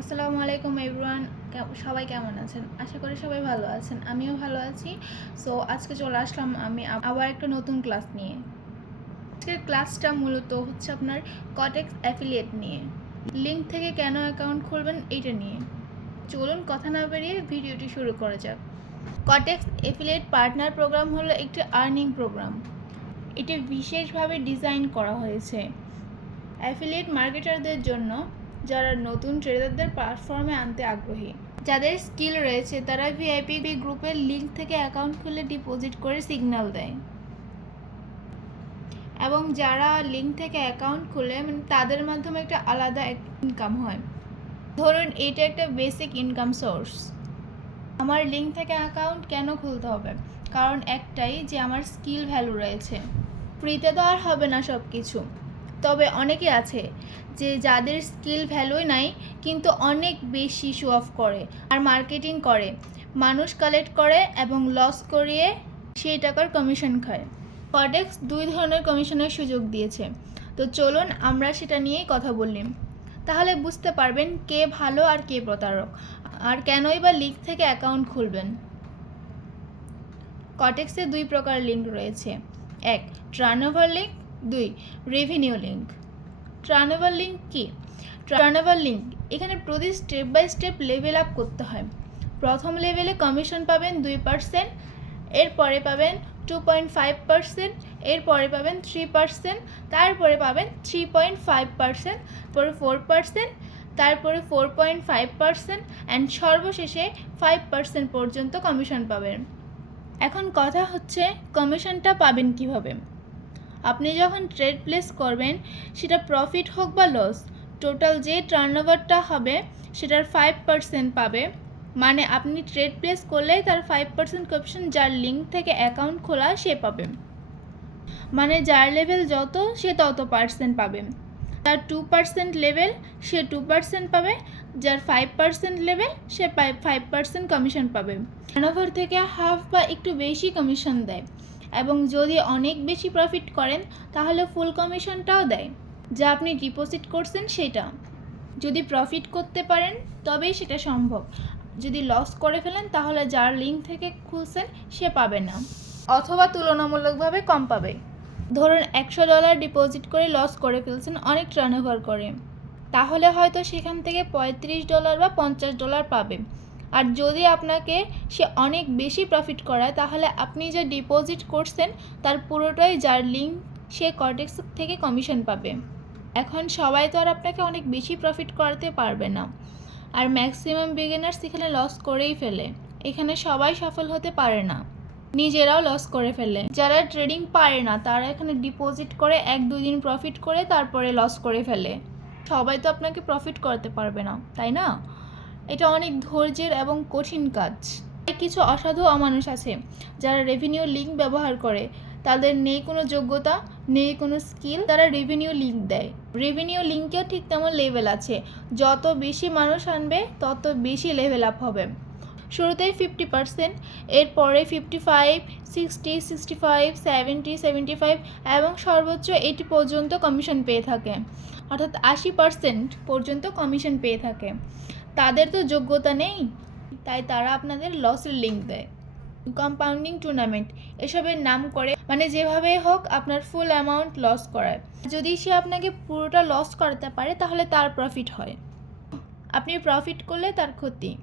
আসসালামু আলাইকুম এভরিওয়ান সবাই কেমন আছেন? আশা করি সবাই ভালো আছেন। আমিও ভালো আছি। সো আজকে চলে আসলাম আমি আবার একটা নতুন ক্লাস নিয়ে। আজকের ক্লাসটা মূলত হচ্ছে আপনার কটেক্স অ্যাফিলিয়েট নিয়ে। লিঙ্ক থেকে কেন অ্যাকাউন্ট খুলবেন এইটা নিয়ে। চলুন কথা না বেরিয়ে ভিডিওটি শুরু করা যাক। কটেক্স অ্যাফিলিয়েট পার্টনার প্রোগ্রাম হলো একটি আর্নিং প্রোগ্রাম এটি বিশেষভাবে ডিজাইন করা হয়েছে। অ্যাফিলিয়েট মার্কেটারদের জন্য যারা নতুন ট্রেডারদের প্ল্যাটফর্মে আনতে আগ্রহী। যাদের স্কিল রয়েছে, তারা ভিআইপি গ্রুপের লিঙ্ক থেকে অ্যাকাউন্ট খুলে ডিপোজিট করে সিগন্যাল দেয়। এবং যারা লিঙ্ক থেকে অ্যাকাউন্ট খুলে মানে তাদের মাধ্যমে একটা আলাদা ইনকাম হয়। ধরুন এটা একটা বেসিক ইনকাম সোর্স আমার লিঙ্ক থেকে অ্যাকাউন্ট কেন খুলতে হবে? কারণ একটাই যে আমার স্কিল ভ্যালু রয়েছে। ফ্রিতে তো আর হবে না সব কিছু তবে অনেকে আছে যে যাদের স্কিল ভ্যালুই নাই, কিন্তু অনেক বেশি শো অফ করে আর মার্কেটিং করে। মানুষ কালেক্ট করে এবং লস করিয়ে সেই টাকার কমিশন খায়। কডেক্স দুই ধরনের কমিশনের সুযোগ দিয়েছে। তো চলুন আমরা সেটা নিয়েই কথা বললাম তাহলে বুঝতে পারবেন কে ভালো আর কে প্রতারক। আর কেনই বা লিঙ্ক থেকে অ্যাকাউন্ট খুলবেন? কটেক্সে দুই প্রকার লিঙ্ক রয়েছে। এক ট্রার্নওভার লিঙ্ক দুই রেভিনিউ লিঙ্ক ট্রার্নওভার লিঙ্ক কি? ট্রার্নওভার লিঙ্ক এখানে প্রতি step by step level up করতে হয়। প্রথম লেভেলে কমিশন পাবেন দুই পার্সেন্ট এরপরে পাবেন টু পয়েন্ট ফাইভ পার্সেন্ট এরপরে পাবেন থ্রি পার্সেন্ট তারপরে পাবেন থ্রি পয়েন্ট ফাইভ পার্সেন্ট পরে ফোর পার্সেন্ট তারপরে four point five percent and সর্বশেষে ফাইভ পার্সেন্ট পর্যন্ত কমিশন পাবেন। এখন কথা হচ্ছে কমিশনটা পাবেন কীভাবে? আপনি যখন ট্রেড প্লেস করবেন, সেটা প্রফিট হোক বা লস টোটাল যে টার্নওভারটা হবে, সেটার ফাইভ পার্সেন্ট পাবে। মানে আপনি ট্রেড প্লেস করলেই তার ফাইভ পার্সেন্ট কমিশন যার লিঙ্ক থেকে অ্যাকাউন্ট খোলা, সে পাবে। মানে যার লেভেল যত, সে তত পার্সেন্ট পাবে। যার টু পার্সেন্ট লেভেল সে টু পার্সেন্ট পাবে। যার ফাইভ পার্সেন্ট লেভেল সে ফাইভ পার্সেন্ট কমিশন পাবে। টার্নওভার থেকে হাফ বা একটু বেশি কমিশন দেয়। এবং যদি অনেক বেশি প্রফিট করেন, তাহলে ফুল কমিশনটাও দেয়। যা আপনি ডিপোজিট করছেন সেটা। যদি প্রফিট করতে পারেন, তবেই সেটা সম্ভব। যদি লস করে ফেলেন, তাহলে যার লিঙ্ক থেকে খুলছেন, সে পাবে না। অথবা তুলনামূলকভাবে কম পাবে। ধরুন, একশো ডলার ডিপোজিট করে লস করে ফেলছেন, অনেক টার্নওভার করে। তাহলে হয়তো সেখান থেকে পঁয়ত্রিশ ডলার বা পঞ্চাশ ডলার পাবে। আর যদি আপনাকে সে অনেক বেশি প্রফিট করায়, তাহলে আপনি যে ডিপোজিট করছেন, তার পুরোটাই যার লিঙ্ক সে কর্টেক্স থেকে কমিশন পাবে। এখন সবাই তো আর আপনাকে অনেক বেশি প্রফিট করাতে পারবে না। আর ম্যাক্সিমাম বিগিনার্স এখানে লস করেই ফেলে। এখানে সবাই সফল হতে পারে না। নিজেরাও লস করে ফেলে। যারা ট্রেডিং পারে না, তারা এখানে ডিপোজিট করে এক দুই দিন প্রফিট করে, তারপরে লস করে ফেলে। সবাই তো আপনাকে প্রফিট করতে পারবে না, তাই না? এটা অনেক ধৈর্যের এবং কঠিন কাজ। কিছু অসাধু অমানুষ আছে, যারা রেভিনিউ লিঙ্ক ব্যবহার করে। তাদের নেই কোনো যোগ্যতা, নেই কোনো স্কিল তারা রেভিনিউ লিঙ্ক দেয়। রেভিনিউ লিঙ্কেও ঠিক তেমন লেভেল আছে, যত বেশি মানুষ আনবে, তত বেশি লেভেল আপ হবে। শুরুতেই ফিফটি পার্সেন্ট এরপরে fifty five sixty sixty five seventy seventy five এবং সর্বোচ্চ এইটি পর্যন্ত কমিশন পেয়ে থাকে। অর্থাৎ আশি পার্সেন্ট পর্যন্ত কমিশন পেয়ে থাকে। তাদের তো যোগ্যতা নেই। তাই তারা আপনাদের লসের লিঙ্ক দেয়। কম্পাউন্ডিং টুর্নামেন্ট এসবের নাম করে মানে যেভাবে হোক আপনার ফুল অ্যামাউন্ট লস করায়। যদি সে আপনাকে পুরোটা লস করাতে পারে, তাহলে তার প্রফিট হয়। আপনি প্রফিট করলে তার ক্ষতি।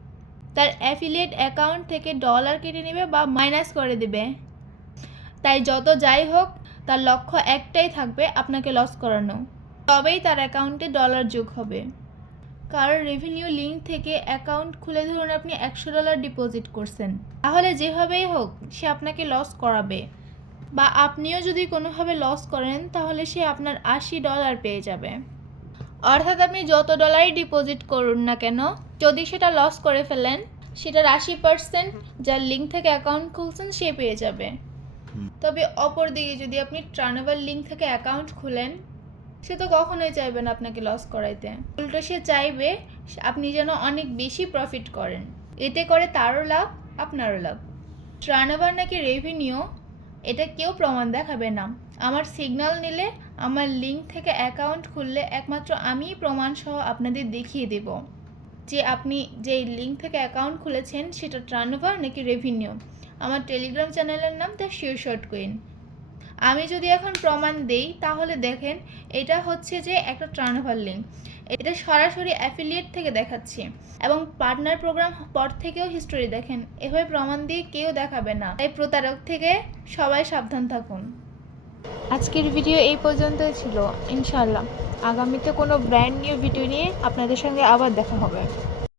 তার অ্যাফিলিয়েট অ্যাকাউন্ট থেকে ডলার কেটে নেবে বা মাইনাস করে দেবে। তাই যত যাই হোক, তার লক্ষ্য একটাই থাকবে আপনাকে লস করানো। তবেই তার অ্যাকাউন্টে ডলার যোগ হবে। কারোর রেভিনিউ লিঙ্ক থেকে অ্যাকাউন্ট খুলে ধরুন আপনি একশো ডলার ডিপোজিট করছেন তাহলে যেভাবেই হোক সে আপনাকে লস করাবে। বা আপনিও যদি কোনোভাবে লস করেন তাহলে সে আপনার আশি ডলার পেয়ে যাবে। অর্থাৎ আপনি যত ডলারই ডিপোজিট করুন না কেন যদি সেটা লস করে ফেলেন সেটার আশি পার্সেন্ট যার লিঙ্ক থেকে অ্যাকাউন্ট খুলছেন সে পেয়ে যাবে। তবে অপর দিকে যদি আপনি ট্রার্নেবল লিঙ্ক থেকে অ্যাকাউন্ট খুলেন সে তো কখনোই চাইবে না আপনাকে লস করাইতে। উল্টো সে চাইবে আপনি যেন অনেক বেশি প্রফিট করেন। এতে করে তারও লাভ, আপনারও লাভ। ট্রার্নওভার নাকি রেভিনিউ এটা কেউ প্রমাণ দেখাবে না। আমার সিগন্যাল নিলে, আমার লিঙ্ক থেকে অ্যাকাউন্ট খুললে একমাত্র আমিই প্রমাণ সহ আপনাদের দেখিয়ে দেব। যে আপনি যে লিঙ্ক থেকে অ্যাকাউন্ট খুলেছেন, সেটা টার্নওভার নাকি রেভিনিউ আমার টেলিগ্রাম চ্যানেলের নাম দ্য শিওর শর্ট কুইন আমি যদি এখন প্রমাণ দেই, তাহলে দেখেন এটা হচ্ছে যে একটা টার্নওভার লিঙ্ক এটা সরাসরি অ্যাফিলিয়েট থেকে দেখাচ্ছে এবং পার্টনার প্রোগ্রাম পর থেকেও হিস্টোরি দেখেন। এভাবে প্রমাণ দিয়ে কেউ দেখাবে না। তাই প্রতারক থেকে সবাই সাবধান থাকুন। আজকের ভিডিও এই পর্যন্তই ছিল। ইনশাল্লাহ আগামীতে কোনো ব্র্যান্ড নিউ ভিডিও নিয়ে আপনাদের সঙ্গে আবার দেখা হবে।